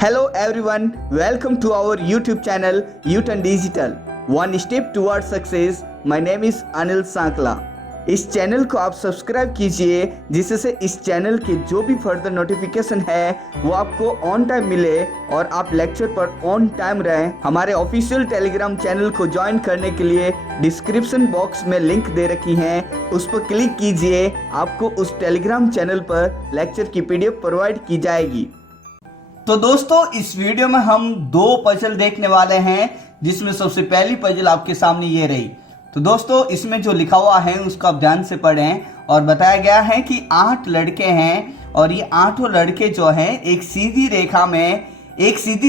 Hello everyone, welcome to our YouTube channel U-Turn Digital. One step towards success. My name is Anil सांकला। इस channel को आप subscribe कीजिए जिससे इस चैनल के जो भी फर्दर नोटिफिकेशन है वो आपको ऑन टाइम मिले और आप लेक्चर पर ऑन टाइम रहें। हमारे ऑफिशियल टेलीग्राम चैनल को ज्वाइन करने के लिए डिस्क्रिप्शन बॉक्स में लिंक दे रखी है, उस पर क्लिक कीजिए। आपको उस टेलीग्राम चैनल पर लेक्चर की PDF प्रोवाइड की जाएगी। तो दोस्तों, इस वीडियो में हम दो पजल देखने वाले हैं, जिसमें सबसे पहली पजल आपके सामने ये रही। तो दोस्तों, इसमें जो लिखा हुआ है उसको आप ध्यान से पढ़ें। और बताया गया है कि 8 लड़के हैं और ये 8 लड़के जो हैं एक सीधी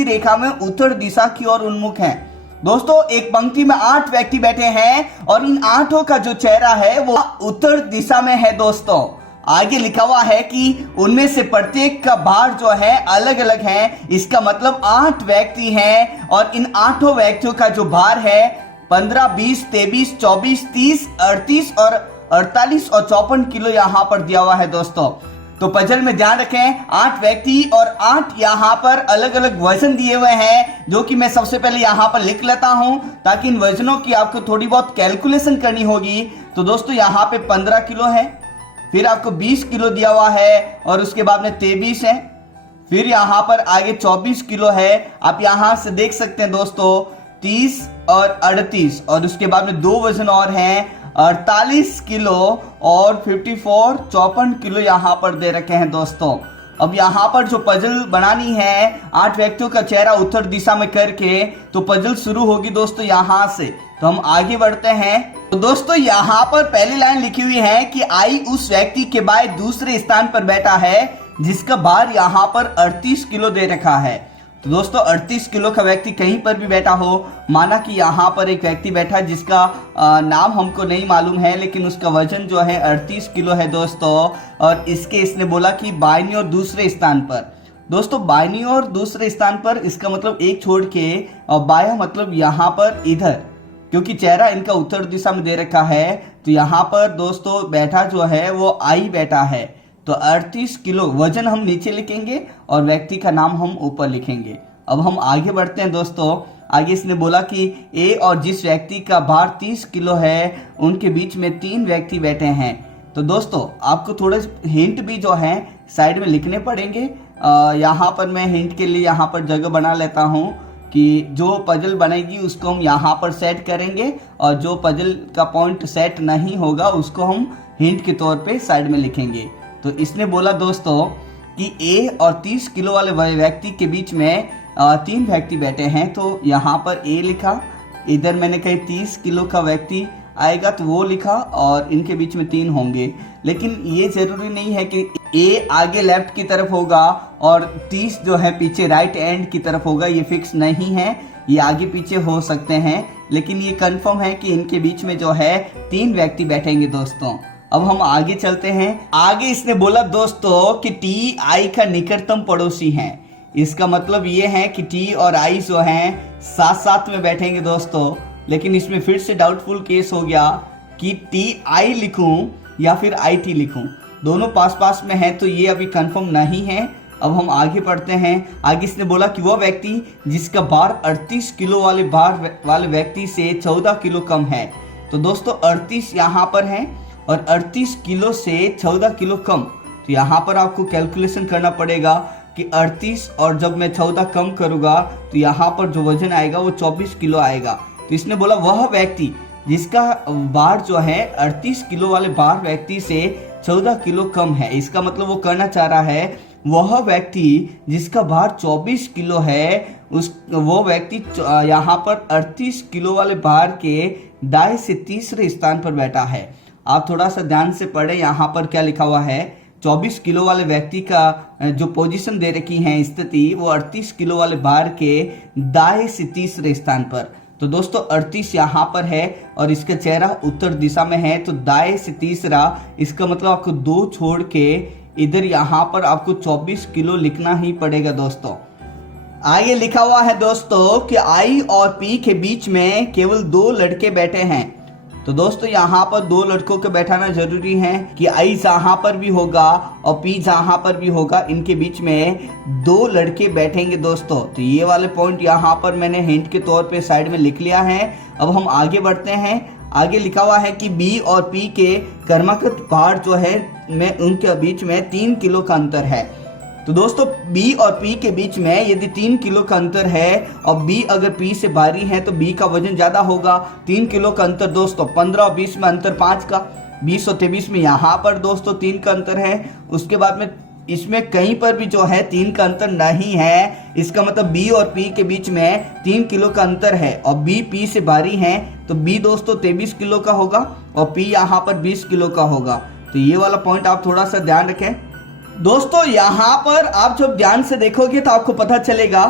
रेखा में उत्तर दिशा की ओर उन्मुख हैं। दोस्तों, एक पंक्ति में 8 व्यक्ति बैठे हैं और इन 8 का जो चेहरा है वो उत्तर दिशा में है। दोस्तों, आगे लिखा हुआ है कि उनमें से प्रत्येक का भार जो है अलग अलग है। इसका मतलब 8 व्यक्ति हैं और इन 8 व्यक्तियों का जो भार है 15, 20, 23, 24, 30, 38 और 48 और 54 किलो यहाँ पर दिया हुआ है। दोस्तों, तो पजल में ध्यान रखें, 8 व्यक्ति और 8 यहाँ पर अलग अलग वजन दिए हुए हैं, जो कि मैं सबसे पहले यहाँ पर लिख लेता हूं ताकि इन वजनों की आपको थोड़ी बहुत कैलकुलेशन करनी होगी। तो दोस्तों, यहाँ पे 15 किलो है, फिर आपको 20 किलो दिया हुआ है और उसके बाद में 23 है, फिर यहाँ पर आगे 24 किलो है। आप यहाँ से देख सकते हैं दोस्तों, 30 और 38 और उसके बाद में 2 वजन और हैं, 48 किलो और 54 किलो यहाँ पर दे रखे हैं। दोस्तों, अब यहाँ पर जो पजल बनानी है 8 व्यक्तियों का चेहरा उत्तर दिशा में करके, तो पजल शुरू होगी दोस्तों यहाँ से। तो हम आगे बढ़ते हैं। तो दोस्तों, यहाँ पर पहली लाइन लिखी हुई है कि आई उस व्यक्ति के बाएं दूसरे स्थान पर बैठा है जिसका भार यहाँ पर 38 किलो दे रखा है। तो दोस्तों, 38 किलो का व्यक्ति कहीं पर भी बैठा हो, माना कि यहाँ पर एक व्यक्ति बैठा जिसका नाम हमको नहीं मालूम है, लेकिन उसका वजन जो है 38 किलो है दोस्तों। और इसने बोला कि बाईं और दूसरे स्थान पर। दोस्तों, बाईं और दूसरे स्थान पर, इसका मतलब एक छोड़ के और बाया मतलब यहाँ पर इधर, क्योंकि चेहरा इनका उत्तर दिशा में दे रखा है। तो यहाँ पर दोस्तों बैठा जो है वो आई बैठा है। तो 38 किलो वजन हम नीचे लिखेंगे और व्यक्ति का नाम हम ऊपर लिखेंगे। अब हम आगे बढ़ते हैं दोस्तों। आगे इसने बोला कि ए और जिस व्यक्ति का भार 30 किलो है उनके बीच में 3 व्यक्ति बैठे हैं। तो दोस्तों, आपको थोड़े हिंट भी जो है साइड में लिखने पड़ेंगे। यहाँ पर मैं हिंट के लिए यहाँ पर जगह बना लेता हूँ कि जो पजल बनेगी उसको हम यहाँ पर सेट करेंगे और जो पजल का पॉइंट सेट नहीं होगा उसको हम हिंट के तौर पे साइड में लिखेंगे। तो इसने बोला दोस्तों कि ए और 30 किलो वाले व्यक्ति के बीच में 3 व्यक्ति बैठे हैं। तो यहाँ पर ए लिखा, इधर मैंने कहीं 30 किलो का व्यक्ति आएगा तो वो लिखा और इनके बीच में 3 होंगे। लेकिन ये जरूरी नहीं है कि ए आगे लेफ्ट की तरफ होगा और 30 जो है पीछे राइट एंड की तरफ होगा। ये फिक्स नहीं है, ये आगे पीछे हो सकते हैं, लेकिन ये कंफर्म है कि इनके बीच में जो है 3 व्यक्ति बैठेंगे। दोस्तों, अब हम आगे चलते हैं। आगे इसने बोला दोस्तों कि टी आई का निकटतम पड़ोसी है। इसका मतलब ये है कि टी और आई जो हैं साथ साथ में बैठेंगे दोस्तों। लेकिन इसमें फिर से डाउटफुल केस हो गया कि टी आई लिखूं या फिर आई टी लिखूं, दोनों पास पास में है, तो ये अभी कंफर्म नहीं है। अब हम आगे बढ़ते हैं। आगे इसने बोला कि वह व्यक्ति जिसका भार 38 किलो वाले व्यक्ति से 14 किलो कम है। तो दोस्तों, 38 यहाँ पर है और 38 किलो से 14 किलो कम। तो यहाँ पर आपको कैलकुलेशन करना पड़ेगा कि 38 और जब मैं 14 कम करूँगा तो यहाँ पर जो वजन आएगा वो 24 किलो आएगा। तो इसने बोला वह व्यक्ति जिसका भार जो है 38 किलो वाले भार व्यक्ति से 14 किलो कम है। इसका मतलब वो कहना चाह रहा है वह व्यक्ति जिसका भार 24 किलो है वो व्यक्ति यहाँ पर 38 किलो वाले भार के दाएं से तीसरे स्थान पर बैठा है। आप थोड़ा सा ध्यान से पढ़े, यहाँ पर क्या लिखा हुआ है। 24 किलो वाले व्यक्ति का जो पोजीशन दे रखी है स्थिति, वो 38 किलो वाले भार के दाएं से तीसरे स्थान पर। तो दोस्तों, 38 यहाँ पर है और इसका चेहरा उत्तर दिशा में है, तो दाएं से तीसरा, इसका मतलब आपको 2 छोड़ के इधर यहाँ पर आपको 24 किलो लिखना ही पड़ेगा। दोस्तों, आगे लिखा हुआ है दोस्तों कि आई और पी के बीच में केवल 2 लड़के बैठे हैं। तो दोस्तों यहाँ पर दो लड़कों को बैठाना जरूरी है कि आई जहाँ पर भी होगा और पी जहाँ पर भी होगा, इनके बीच में दो लड़के बैठेंगे दोस्तों। तो ये वाले पॉइंट यहाँ पर मैंने हिंट के तौर पे साइड में लिख लिया है। अब हम आगे बढ़ते हैं। आगे लिखा हुआ है कि बी और पी के क्रमागत भार जो है में उनके बीच में 3 किलो का अंतर है। तो दोस्तों बी और पी के बीच में यदि 3 किलो का अंतर है और बी अगर पी से भारी है तो बी का वजन ज्यादा होगा। 3 किलो का अंतर दोस्तों, 15 और 20 में अंतर 5 का, 20 और 23 में यहाँ पर दोस्तों 3 का अंतर है। उसके बाद में इसमें कहीं पर भी जो है 3 का अंतर नहीं है। इसका मतलब बी और पी के बीच में 3 किलो का अंतर है और बी पी से भारी है तो बी दोस्तों 23 किलो का होगा और पी यहाँ पर 20 किलो का होगा। तो ये वाला पॉइंट आप थोड़ा सा ध्यान रखें दोस्तों। यहाँ पर आप जब ध्यान से देखोगे तो आपको पता चलेगा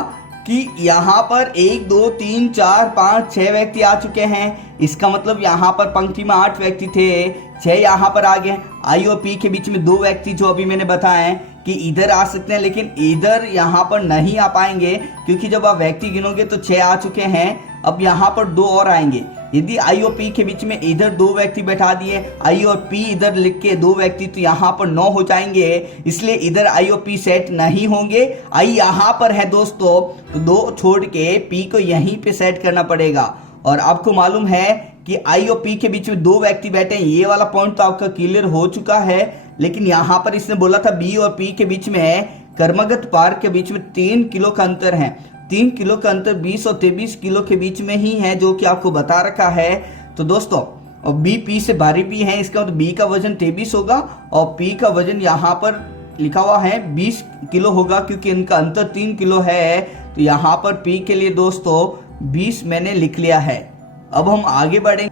कि यहाँ पर 1 2 3 4 5 6 व्यक्ति आ चुके हैं। इसका मतलब यहाँ पर पंक्ति में 8 व्यक्ति थे, 6 यहाँ पर आ गए। आई और पी के बीच में 2 व्यक्ति जो अभी मैंने बताया कि इधर आ सकते हैं, लेकिन इधर यहाँ पर नहीं आ पाएंगे क्योंकि जब आप व्यक्ति गिनोगे तो 6 आ चुके हैं। अब यहाँ पर 2 और आएंगे। यदि आई और पी के बीच में इधर 2 व्यक्ति बैठा दिए, आई और पी इधर लिख के 2 व्यक्ति, तो यहाँ पर 9 हो जाएंगे। इसलिए इधर आई और पी सेट नहीं होंगे। आई यहाँ पर है दोस्तों, तो 2 छोड़ के पी को यहीं पे सेट करना पड़ेगा। और आपको मालूम है कि आई और पी के बीच में 2 व्यक्ति बैठे हैं। ये वाला पॉइंट तो आपका क्लियर हो चुका है, लेकिन यहाँ पर इसने बोला था बी और पी के बीच में क्रमागत भार के बीच में 3 किलो का अंतर है। 3 किलो का अंतर 20 और 23 किलो के बीच में ही है, जो कि आपको बता रखा है। तो दोस्तों और बी पी से भारी भी है, इसका मतलब बी का वजन 23 होगा और पी का वजन यहाँ पर लिखा हुआ है 20 किलो होगा, क्योंकि इनका अंतर 3 किलो है। तो यहाँ पर पी के लिए दोस्तों 20 मैंने लिख लिया है। अब हम आगे बढ़ेंगे।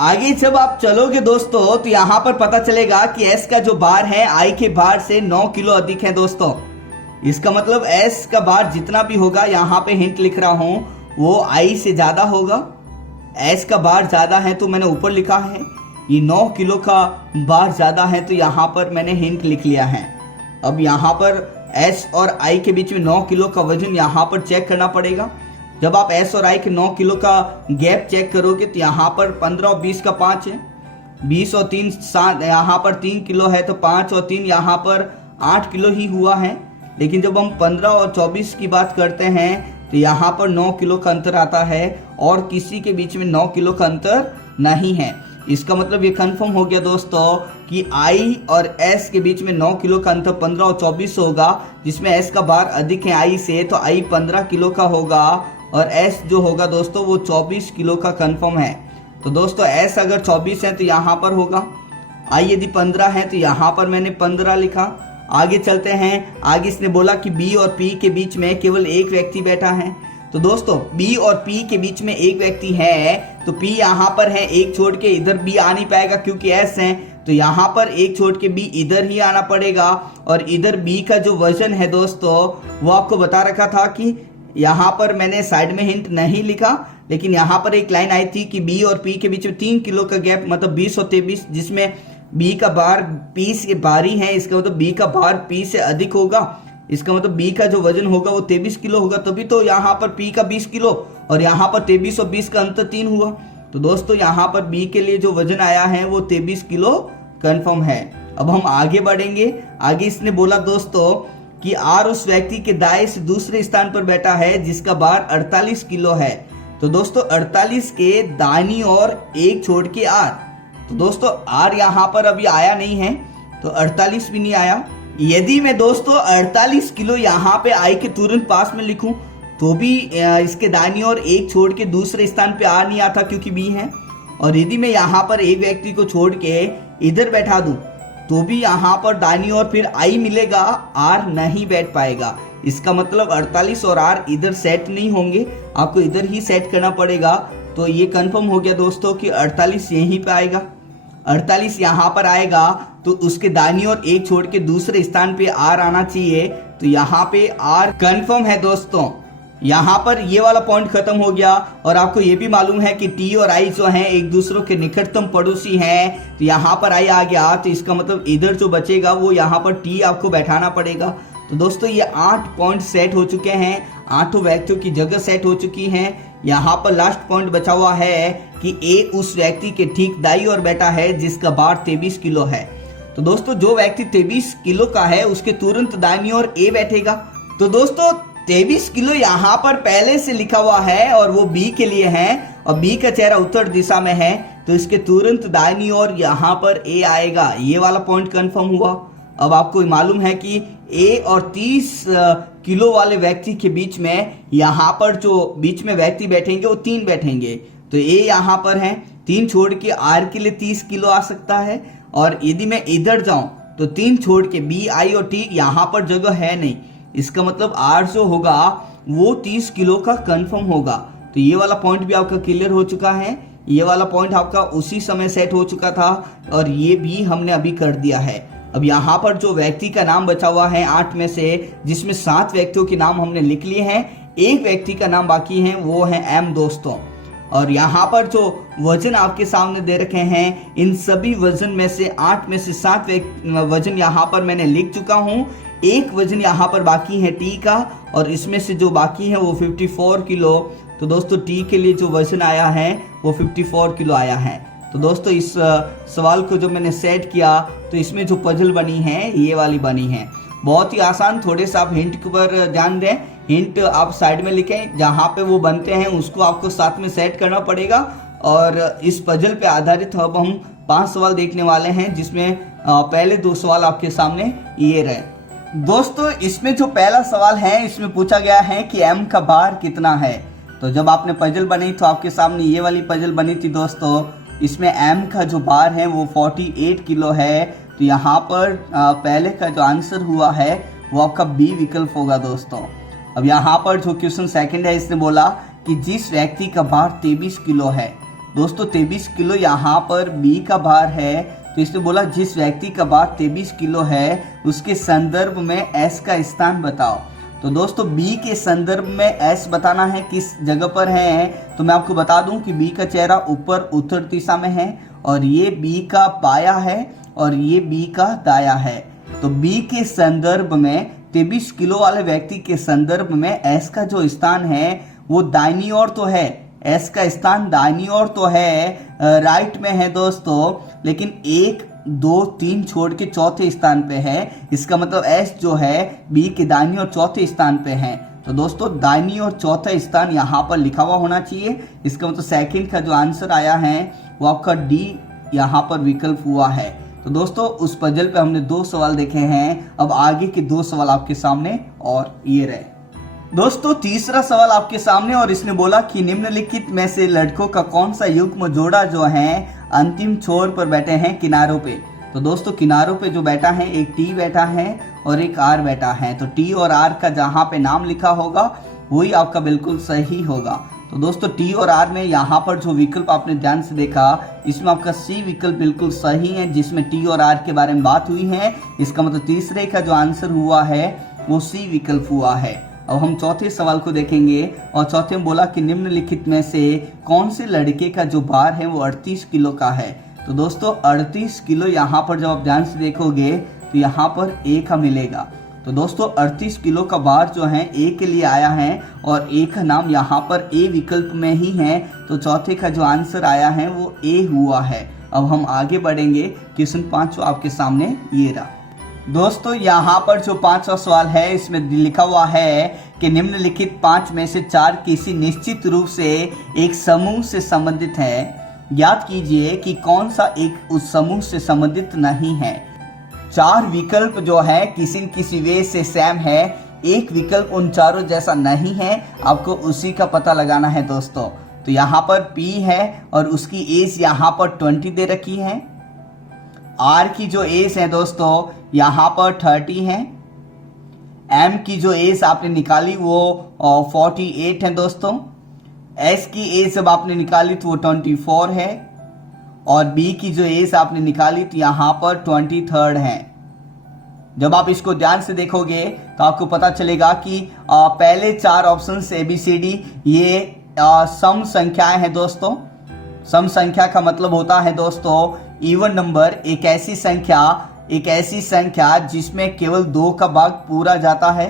आगे जब आप चलोगे दोस्तों तो यहाँ पर पता चलेगा कि एस का जो भार है आई के भार से 9 किलो अधिक है दोस्तों। इसका मतलब एस का भार जितना भी होगा, यहाँ पे हिंट लिख रहा हूं, वो आई से ज्यादा होगा। एस का भार ज्यादा है तो मैंने ऊपर लिखा है, ये 9 किलो का भार ज्यादा है तो यहाँ पर मैंने हिंट लिख लिया है। अब यहाँ पर एस और आई के बीच में 9 किलो का वजन यहाँ पर चेक करना पड़ेगा। जब आप एस और आई के 9 किलो का गैप चेक करोगे तो यहाँ पर 15 और 20 का 5 है, 20 और 3 7, यहाँ पर 3 किलो है तो 5 और 3 यहाँ पर 8 किलो ही हुआ है। लेकिन जब हम 15 और 24 की बात करते हैं तो यहाँ पर 9 किलो का अंतर आता है और किसी के बीच में 9 किलो का अंतर नहीं है। इसका मतलब ये कंफर्म हो गया दोस्तों कि आई और एस के बीच में 9 किलो का अंतर 15 और 24 होगा, जिसमें एस का भार अधिक है आई से, तो आई 15 किलो का होगा और एस जो होगा दोस्तों वो 24 किलो का कंफर्म है। तो दोस्तों एस अगर 24 है तो यहाँ पर होगा, आई यदि 15 है तो यहाँ पर मैंने 15 लिखा। आगे चलते हैं। आगे इसने बोला कि बी और पी के बीच में केवल एक व्यक्ति बैठा है। तो दोस्तों बी और पी के बीच में एक व्यक्ति है तो पी यहाँ पर है, एक छोड़ के इधर बी आ नहीं पाएगा क्योंकि एस है, तो यहाँ पर एक छोड़ के बी इधर ही आना पड़ेगा। और इधर बी का जो वजन है दोस्तों वो आपको बता रखा था कि यहाँ पर मैंने साइड में हिंट नहीं लिखा, लेकिन यहाँ पर एक लाइन आई थी कि बी और पी के बीच में 3 किलो का गैप, मतलब 20 और 23, जिसमें बी का भार पी से भारी है। इसका मतलब बी का भार पी से अधिक होगा। इसका मतलब बी का जो वजन होगा वो 23 किलो होगा, तभी तो यहाँ पर पी का 20 किलो और यहाँ पर 23 और 20 का अंतर 3 हुआ। तो दोस्तों यहाँ पर बी के लिए जो वजन आया है वो 23 किलो कंफर्म है। अब हम आगे बढ़ेंगे। आगे इसने बोला दोस्तों कि आर उस व्यक्ति के दाएं से दूसरे स्थान पर बैठा है जिसका भार 48 किलो है। तो दोस्तों 48 के दाहिनी ओर एक छोड़ के आर, तो दोस्तों आर यहाँ पर अभी आया नहीं है तो 48 भी नहीं आया। यदि मैं दोस्तों 48 किलो यहाँ पे आई के तुरंत पास में लिखूं तो भी इसके दाहिनी ओर एक छोड़ के दूसरे स्थान पे आर नहीं आता क्योंकि बी है। और यदि मैं यहाँ पर एक व्यक्ति को छोड़ के इधर बैठा दूं तो भी यहाँ पर दाहिनी ओर फिर आई मिलेगा, आर नहीं बैठ पाएगा। इसका मतलब 48 और आर इधर सेट नहीं होंगे, आपको इधर ही सेट करना पड़ेगा। तो ये कंफर्म हो गया दोस्तों कि 48 यहीं पे आएगा। 48 यहाँ पर आएगा तो उसके दाहिनी ओर एक छोड़ के दूसरे स्थान पे आर आना चाहिए। तो यहाँ पे आर कंफर्म है दोस्तों। यहाँ पर ये वाला पॉइंट खत्म हो गया। और आपको ये भी मालूम है कि टी और आई जो हैं एक दूसरों के निकटतम पड़ोसी हैं। तो यहाँ पर आई आ गया तो इसका मतलब इधर जो बचेगा वो यहाँ पर टी आपको बैठाना पड़ेगा। तो दोस्तों ये 8 पॉइंट सेट हो चुके हैं, 8 व्यक्तियों की जगह सेट हो चुकी हैं। यहाँ पर लास्ट पॉइंट बचा हुआ है कि ए उस व्यक्ति के ठीक दाई और बैठा है जिसका भार 23 किलो है। तो दोस्तों जो व्यक्ति 23 किलो का है उसके तुरंत दाईं ओर ए बैठेगा। तो दोस्तों 23 किलो यहाँ पर पहले से लिखा हुआ है और वो बी के लिए है और बी का चेहरा उत्तर दिशा में है, तो इसके तुरंत दाईं ओर यहाँ पर ए आएगा। ये वाला पॉइंट कंफर्म हुआ। अब आपको मालूम है कि ए और 30 किलो वाले व्यक्ति के बीच में यहाँ पर जो बीच में व्यक्ति बैठेंगे वो 3 बैठेंगे। तो ए यहाँ पर है, 3 छोड़ के आर के लिए 30 किलो आ सकता है। और यदि मैं इधर जाऊं तो 3 छोड़ के बी आई और टी यहाँ पर जगह है नहीं, इसका मतलब आर जो होगा वो 30 किलो का कंफर्म होगा। तो ये वाला पॉइंट भी आपका क्लियर हो चुका है। ये वाला पॉइंट आपका उसी समय सेट हो चुका था और ये भी हमने अभी कर दिया है। अब यहाँ पर जो व्यक्ति का नाम बचा हुआ है 8 में से, जिसमें 7 व्यक्तियों के नाम हमने लिख लिए हैं, एक व्यक्ति का नाम बाकी है, वो है एम दोस्तों। और यहाँ पर जो वजन आपके सामने दे रखे हैं, इन सभी वजन में से 8 में से 7 वजन यहाँ पर मैंने लिख चुका हूँ। एक वजन यहाँ पर बाकी है टी का और इसमें से जो बाकी है वो 54 किलो। तो दोस्तों टी के लिए जो वजन आया है वो 54 किलो आया है। तो दोस्तों इस सवाल को जो मैंने सेट किया तो इसमें जो पजल बनी है ये वाली बनी है। बहुत ही आसान, थोड़े से आप हिंट पर ध्यान दें। हिंट आप साइड में लिखें, जहाँ पे वो बनते हैं उसको आपको साथ में सेट करना पड़ेगा। और इस पजल पे आधारित अब हम 5 सवाल देखने वाले हैं, जिसमें पहले 2 सवाल आपके सामने ये रहे। दोस्तों इसमें जो पहला सवाल है इसमें पूछा गया है कि एम का भार कितना है। तो जब आपने पजल बनाई तो आपके सामने ये वाली पजल बनी थी दोस्तों। इसमें एम का जो भार है वो 48 किलो है। तो यहाँ पर पहले का जो आंसर हुआ है वो आपका बी विकल्प होगा दोस्तों। अब यहाँ पर जो क्वेश्चन सेकंड है, इसने बोला कि जिस व्यक्ति का भार 23 किलो है। दोस्तों 23 किलो यहाँ पर बी का भार है, तो इसने बोला जिस व्यक्ति का भार 23 किलो है उसके संदर्भ में एस का स्थान बताओ। तो दोस्तों बी के संदर्भ में एस बताना है किस जगह पर है। तो मैं आपको बता दूं कि बी का चेहरा ऊपर उत्तर दिशा में है और ये बी का बाया है और ये बी का दाया है। तो बी के संदर्भ में 23 किलो वाले व्यक्ति के संदर्भ में एस का जो स्थान है वो दाहिनी ओर तो है, एस का स्थान दाहिनी ओर तो है, राइट में है दोस्तों, लेकिन 1, 2, 3 छोड़ के चौथे स्थान पे है। इसका मतलब एस जो है बी के दाहिनी और चौथे स्थान पे है। तो दोस्तों दाहिनी और चौथा स्थान यहाँ पर लिखा हुआ होना चाहिए। इसका मतलब सेकंड का जो आंसर आया है वो आपका डी यहाँ पर विकल्प हुआ है। तो दोस्तों उस पजल पे हमने 2 सवाल देखे हैं। अब आगे के 2 सवाल आपके सामने और ये रहे। दोस्तों तीसरा सवाल आपके सामने और इसने बोला कि निम्नलिखित में से लड़कों का कौन सा युग्म जोड़ा जो है अंतिम छोर पर बैठे हैं किनारों पे। तो दोस्तों किनारों पे जो बैठा है, एक टी बैठा है और एक आर बैठा है। तो टी और आर का जहाँ पे नाम लिखा होगा वही आपका बिल्कुल सही होगा। तो दोस्तों टी और आर में यहाँ पर जो विकल्प आपने ध्यान से देखा, इसमें आपका सी विकल्प बिल्कुल सही है, जिसमें टी और आर के बारे में बात हुई है। इसका मतलब तीसरे का जो आंसर हुआ है वो सी विकल्प हुआ है। अब हम चौथे सवाल को देखेंगे और चौथे में बोला कि निम्नलिखित में से कौन से लड़के का जो भार है वो 38 किलो का है। तो दोस्तों 38 किलो यहाँ पर जब आप ध्यान से देखोगे तो यहाँ पर ए का मिलेगा। तो दोस्तों 38 किलो का भार जो है ए के लिए आया है और ए का नाम यहाँ पर ए विकल्प में ही है। तो चौथे का जो आंसर आया है वो ए हुआ है। अब हम आगे बढ़ेंगे। क्वेश्चन 5 आपके सामने ये रहा। दोस्तों यहाँ पर जो 5वां सवाल है इसमें लिखा हुआ है कि निम्नलिखित 5 में से 4 किसी निश्चित रूप से एक समूह से संबंधित है। याद कीजिए कि कौन सा एक उस समूह से संबंधित नहीं है। 4 विकल्प जो है किसी न किसी वे से सेम है, एक विकल्प उन चारों जैसा नहीं है। आपको उसी का पता लगाना है दोस्तों। तो यहाँ पर P है और उसकी एज यहाँ पर 20 दे रखी है। R की जो एज है दोस्तों यहाँ पर 30 है। M की जो एज आपने निकाली वो 48 है दोस्तों। S की एज जब आपने निकाली तो वो 24 है और B की जो एज आपने निकाली तो यहाँ पर 23 है। जब आप इसको ध्यान से देखोगे तो आपको पता चलेगा कि पहले 4 ऑप्शन ABCD ये सम संख्याएं हैं दोस्तों। सम संख्या का मतलब होता है दोस्तों इवन नंबर, एक ऐसी संख्या एक ऐसी संख्या जिसमें केवल 2 का भाग पूरा जाता है।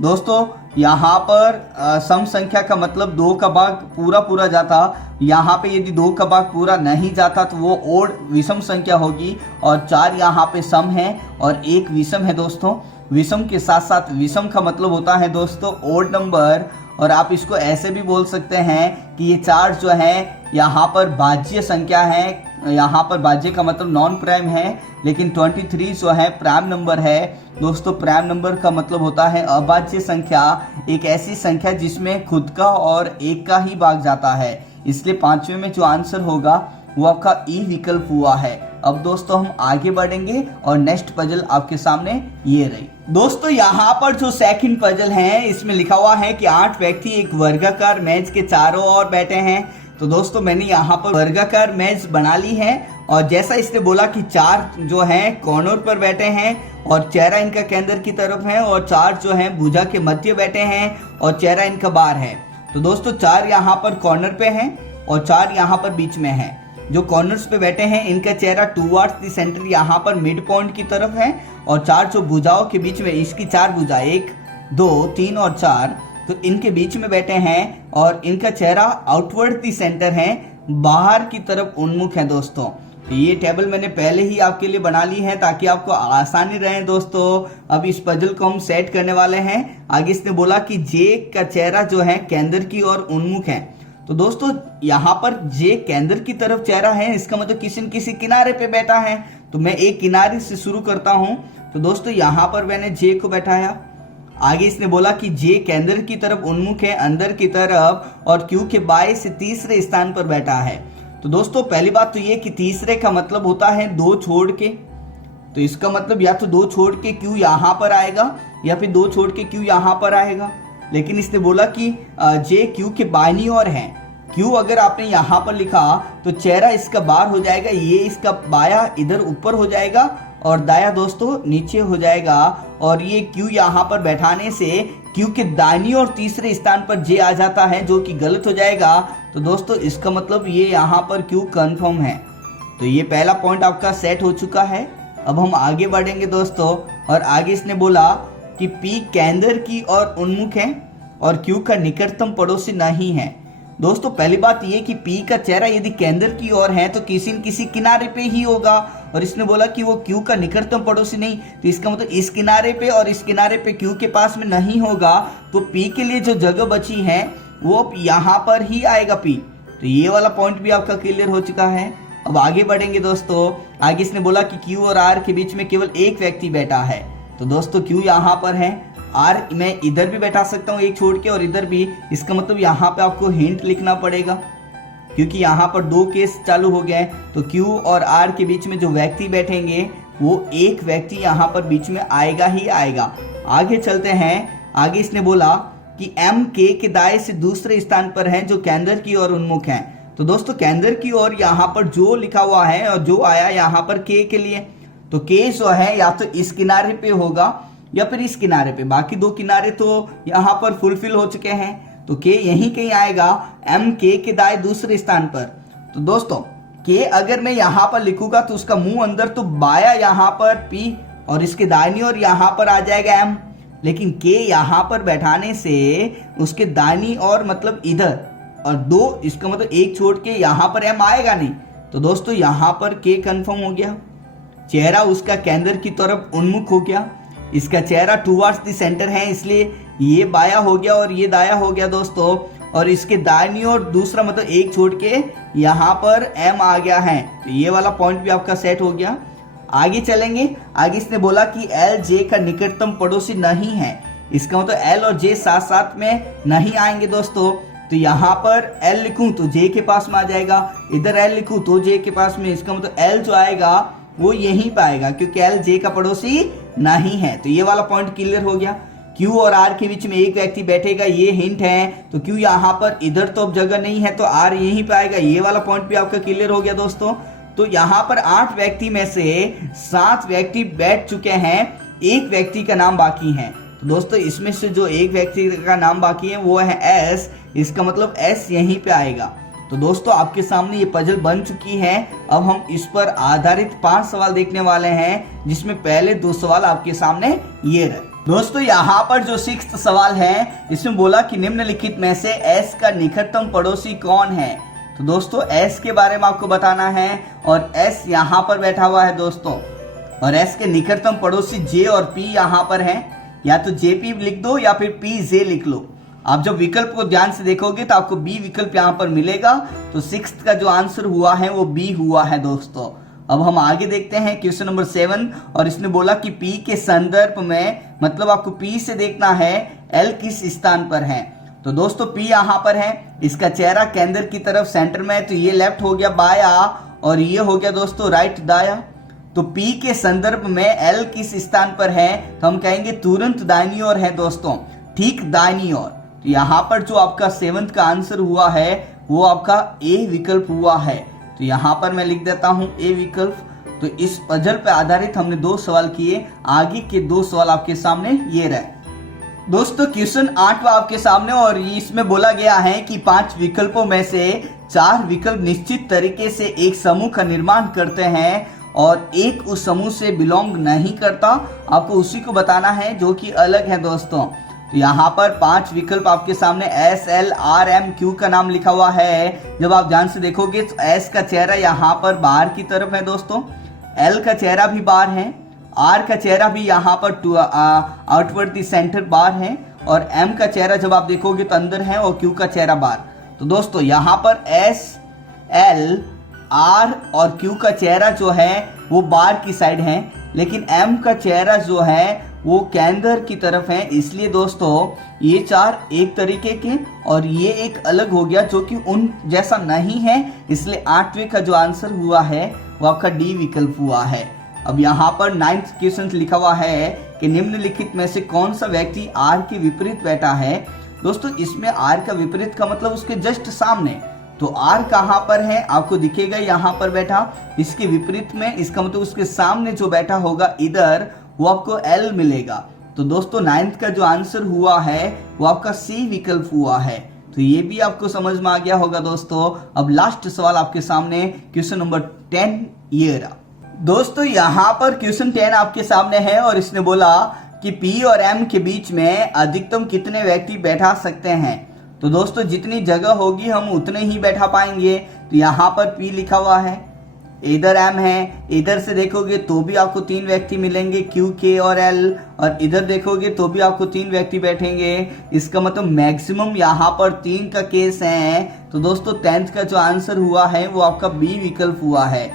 दोस्तों यहाँ पर सम संख्या का मतलब 2 का भाग पूरा जाता। यहाँ पे यदि 2 का भाग पूरा नहीं जाता तो वो ओड विषम संख्या होगी, और 4 यहाँ पे सम है और 1 विषम है। दोस्तों विषम के साथ साथ विषम का मतलब होता है दोस्तों ओड नंबर, और आप इसको ऐसे भी बोल सकते हैं कि ये 4 जो है यहाँ पर भाज्य संख्या है। यहाँ पर भाज्य का मतलब नॉन प्राइम है, लेकिन 23 जो है प्राइम नंबर है। दोस्तों प्राइम नंबर का मतलब होता है अभाज्य संख्या, एक ऐसी संख्या जिसमें खुद का और एक का ही भाग जाता है। इसलिए 5वें में जो आंसर होगा वो आपका ई विकल्प हुआ है। अब दोस्तों हम आगे बढ़ेंगे और नेक्स्ट पजल आपके सामने ये रही। दोस्तों यहाँ पर जो सेकंड पजल है इसमें लिखा हुआ है कि 8 व्यक्ति एक वर्गाकार मेज के चारों ओर बैठे हैं। तो दोस्तों मैंने यहाँ पर वर्गाकार मेज बना ली है, और जैसा इसने बोला कि 4 जो है कॉर्नर पर बैठे हैं और चेहरा इनका केंद्र की तरफ है, और 4 जो है भुजा के मध्य बैठे हैं और चेहरा इनका बाहर है। तो दोस्तों 4 यहाँ पर कॉर्नर पे हैं और 4 यहाँ पर बीच में है। जो कॉर्नर्स पे बैठे हैं इनका चेहरा टूवर्ड्स द सेंटर यहाँ पर मिड पॉइंट की तरफ है, और 4 जो भुजाओं के बीच में, इसकी 4 भुजा 1 2 3 और 4, तो इनके बीच में बैठे हैं और इनका चेहरा आउटवर्ड दी सेंटर है, बाहर की तरफ उन्मुख है। दोस्तों ये टेबल मैंने पहले ही आपके लिए बना ली है ताकि आपको आसानी रहे। दोस्तों अब इस पजल को हम सेट करने वाले हैं। आगे इसने बोला कि जे का चेहरा जो है केंद्र की ओर उन्मुख है। तो दोस्तों यहाँ पर जे केंद्र की तरफ चेहरा है, इसका मतलब किसी न किसी किनारे पे बैठा है। तो मैं एक किनारे से शुरू करता हूं। तो दोस्तों यहाँ पर मैंने जे को बैठाया। आगे इसने बोला कि जे केंद्र की तरफ उन्मुख है अंदर की तरफ, और क्यू के बाएं से तीसरे स्थान पर बैठा है। तो दोस्तों पहली बात तो ये कि तीसरे का मतलब होता है 2 छोड़ के। तो इसका मतलब या तो 2 छोड़ के क्यू यहाँ पर आएगा या फिर 2 छोड़ के क्यू यहाँ पर आएगा। लेकिन इसने बोला कि जे क्यू के बाईं ओर है। क्यू अगर आपने यहाँ पर लिखा तो चेहरा इसका बाहर हो जाएगा, ये इसका बाया इधर ऊपर हो जाएगा और दाया दोस्तों नीचे हो जाएगा। और ये क्यू यहाँ पर बैठाने से क्यू के दाहिनी और तीसरे स्थान पर जे आ जाता है, जो कि गलत हो जाएगा। तो दोस्तों इसका मतलब ये यहाँ पर क्यू कंफर्म है। तो ये पहला पॉइंट आपका सेट हो चुका है। अब हम आगे बढ़ेंगे दोस्तों, और आगे इसने बोला कि पी केंद्र की ओर उन्मुख है और क्यू का निकटतम पड़ोसी नहीं है। दोस्तों पहली बात ये कि पी का चेहरा यदि केंद्र की ओर है तो किसी न किसी किनारे पे ही होगा, और इसने बोला कि वो क्यू का निकटतम पड़ोसी नहीं, तो इसका मतलब इस किनारे पे और इस किनारे पे क्यू के पास में नहीं होगा। तो पी के लिए जो जगह बची है वो यहाँ पर ही आएगा पी। तो ये वाला पॉइंट भी आपका क्लियर हो चुका है। अब आगे बढ़ेंगे दोस्तों। आगे इसने बोला कि क्यू और आर के बीच में केवल एक व्यक्ति बैठा है। तो दोस्तों क्यू यहाँ पर है, आर मैं इधर भी बैठा सकता हूँ एक छोड़ के और इधर भी। इसका मतलब यहाँ पे आपको हिंट लिखना पड़ेगा, क्योंकि यहाँ पर 2 केस चालू हो गए। तो क्यू और आर के बीच में जो व्यक्ति बैठेंगे वो एक व्यक्ति यहाँ पर बीच में आएगा ही आएगा। आगे चलते हैं। आगे इसने बोला कि एम के दाएं से दूसरे स्थान पर है जो केंद्र की ओर उन्मुख है। तो दोस्तों केंद्र की ओर यहाँ पर जो लिखा हुआ है और जो आया यहाँ पर के लिए, तो के जो है या तो इस किनारे पे होगा या फिर इस किनारे पे। बाकी 2 किनारे तो यहाँ पर फुलफिल हो चुके हैं, तो के यहीं कहीं आएगा एम के दाएं दूसरे स्थान पर। तो दोस्तों के अगर मैं यहाँ पर लिखूंगा तो उसका मुंह अंदर तो बाया यहाँ पर पी और इसके दाहिनी ओर यहाँ पर आ जाएगा एम, लेकिन के यहाँ पर बैठाने से उसके दाहिनी ओर मतलब इधर, और 2 इसका मतलब एक छोड़ के यहाँ पर एम आएगा नहीं। तो दोस्तों यहाँ पर के कंफर्म हो गया, चेहरा उसका केंद्र की तरफ उन्मुख हो गया, इसका चेहरा टुवर्ड्स द सेंटर है, इसलिए ये बाया हो गया और ये दाया हो गया दोस्तों। और इसके दाहिनी ओर दूसरा मतलब एक छोड़ के यहाँ पर एम आ गया है। तो ये वाला पॉइंट भी आपका सेट हो गया। आगे चलेंगे। आगे इसने बोला कि एल जे का निकटतम पड़ोसी नहीं है। इसका मतलब एल और जे साथ साथ में नहीं आएंगे दोस्तों। तो यहाँ पर एल लिखूं तो जे के पास में आ जाएगा, इधर एल लिखूं तो जे के पास में। इसका मतलब एल जो आएगा वो यहीं पे आएगा, क्योंकि एल जे का पड़ोसी नहीं है। तो ये वाला पॉइंट क्लियर हो गया। क्यू और आर के बीच में एक व्यक्ति बैठेगा, ये हिंट है। तो क्यू यहाँ पर इधर तो अब जगह नहीं है, तो आर यहीं पे आएगा। ये वाला पॉइंट भी आपका क्लियर हो गया दोस्तों। तो यहाँ पर 8 व्यक्ति में से 7 व्यक्ति बैठ चुके हैं, एक व्यक्ति का नाम बाकी है। तो दोस्तों इसमें से जो एक व्यक्ति का नाम बाकी है वो है एस। इसका मतलब एस यहीं पे आएगा। तो दोस्तों आपके सामने ये पजल बन चुकी है। अब हम इस पर आधारित 5 सवाल देखने वाले हैं, जिसमें पहले 2 सवाल आपके सामने ये रहे। दोस्तों यहाँ पर जो 6th सवाल है, इसमें बोला कि निम्नलिखित में से एस का निकटतम पड़ोसी कौन है। तो दोस्तों एस के बारे में आपको बताना है और एस यहाँ पर बैठा हुआ है दोस्तों, और एस के निकटतम पड़ोसी जे और पी यहाँ पर हैं। या तो जेपी लिख दो या फिर पी जे लिख लो। आप जब विकल्प को ध्यान से देखोगे तो आपको बी विकल्प यहाँ पर मिलेगा। तो 6th का जो आंसर हुआ है वो बी हुआ है दोस्तों। अब हम आगे देखते हैं क्वेश्चन नंबर 7, और इसने बोला कि पी के संदर्भ में, मतलब आपको पी से देखना है एल किस स्थान पर है। तो दोस्तों पी यहाँ पर है, इसका चेहरा केंद्र की तरफ सेंटर में है, तो ये लेफ्ट हो गया बाया और ये हो गया दोस्तों राइट दाया। तो पी के संदर्भ में एल किस स्थान पर है, तो हम कहेंगे तुरंत दाहिनी ओर है दोस्तों, ठीक दाहिनी ओर। तो यहाँ पर जो आपका 7th का आंसर हुआ है वो आपका ए विकल्प हुआ है। तो यहाँ पर मैं लिख देता हूँ ए विकल्प। तो इस पजल पर आधारित हमने 2 सवाल किए, आगे के 2 सवाल आपके सामने ये रहे। दोस्तों क्वेश्चन 8वां आपके सामने, और इसमें बोला गया है कि 5 विकल्पों में से 4 विकल्प निश्चित तरीके से एक समूह का निर्माण करते हैं और एक उस समूह से बिलोंग नहीं करता। आपको उसी को बताना है जो कि अलग है दोस्तों। तो यहाँ पर 5 विकल्प आपके सामने S L R M Q का नाम लिखा हुआ है। जब आप ध्यान से देखोगे तो एस का चेहरा यहाँ पर बाहर की तरफ है दोस्तों, एल का चेहरा भी बाहर है, आर का चेहरा भी यहाँ पर आउटवर्ड दी सेंटर बाहर है, और एम का चेहरा जब आप देखोगे तो अंदर है, और क्यू का चेहरा बाहर। तो दोस्तों यहाँ पर एस एल आर और क्यू का चेहरा जो है वो बाहर की साइड है, लेकिन एम का चेहरा जो है वो केंद्र की तरफ है। इसलिए दोस्तों ये 4 एक तरीके के और ये एक अलग हो गया जो कि उन जैसा नहीं है। इसलिए 8वें का जो आंसर हुआ है वो आपका डी विकल्प हुआ है। अब यहाँ पर 9th क्वेश्चन लिखा हुआ है कि निम्नलिखित में से कौन सा व्यक्ति आर के विपरीत बैठा है। दोस्तों इसमें आर का विपरीत का मतलब उसके जस्ट सामने, तो आर कहाँ पर है आपको दिखेगा यहाँ पर बैठा, इसके विपरीत में इसका मतलब उसके सामने जो बैठा होगा इधर, वो आपको एल मिलेगा। तो दोस्तों 9th का जो आंसर हुआ है वो आपका सी विकल्प हुआ है। तो ये भी आपको समझ में आ गया होगा दोस्तों। अब लास्ट सवाल आपके सामने क्वेश्चन नंबर 10 ये रहा। दोस्तों यहाँ पर क्वेश्चन 10 आपके सामने है, और इसने बोला कि पी और एम के बीच में अधिकतम कितने व्यक्ति बैठा सकते हैं। तो दोस्तों जितनी जगह होगी हम उतने ही बैठा पाएंगे। तो यहाँ पर पी लिखा हुआ है, इधर एम है, इधर से देखोगे तो भी आपको 3 व्यक्ति मिलेंगे क्यू के और एल, और इधर देखोगे तो भी आपको 3 व्यक्ति बैठेंगे। इसका मतलब मैक्सिमम यहाँ पर 3 का केस है। तो दोस्तों 10th का जो आंसर हुआ है वो आपका बी विकल्प हुआ है।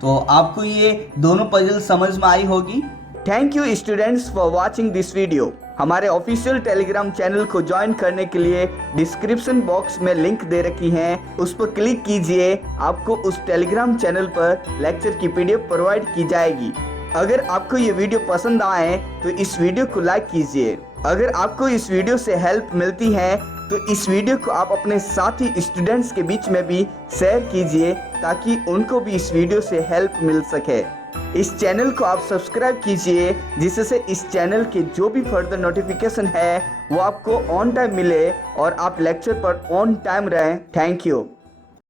तो आपको ये दोनों पजल समझ में आई होगी। Thank you students for watching this video. हमारे ऑफिशियल टेलीग्राम चैनल को ज्वाइन करने के लिए डिस्क्रिप्शन बॉक्स में लिंक दे रखी है, उस पर क्लिक कीजिए। आपको उस टेलीग्राम चैनल पर लेक्चर की PDF प्रोवाइड की जाएगी। अगर आपको ये वीडियो पसंद आए तो इस वीडियो को लाइक कीजिए। अगर आपको इस वीडियो से हेल्प मिलती है तो इस वीडियो को आप अपने साथी स्टूडेंट्स के बीच में भी शेयर कीजिए, ताकि उनको भी इस वीडियो से हेल्प मिल सके। इस चैनल को आप सब्सक्राइब कीजिए, जिससे इस चैनल के जो भी फर्दर नोटिफिकेशन है वो आपको ऑन टाइम मिले और आप लेक्चर पर ऑन टाइम रहें। Thank you.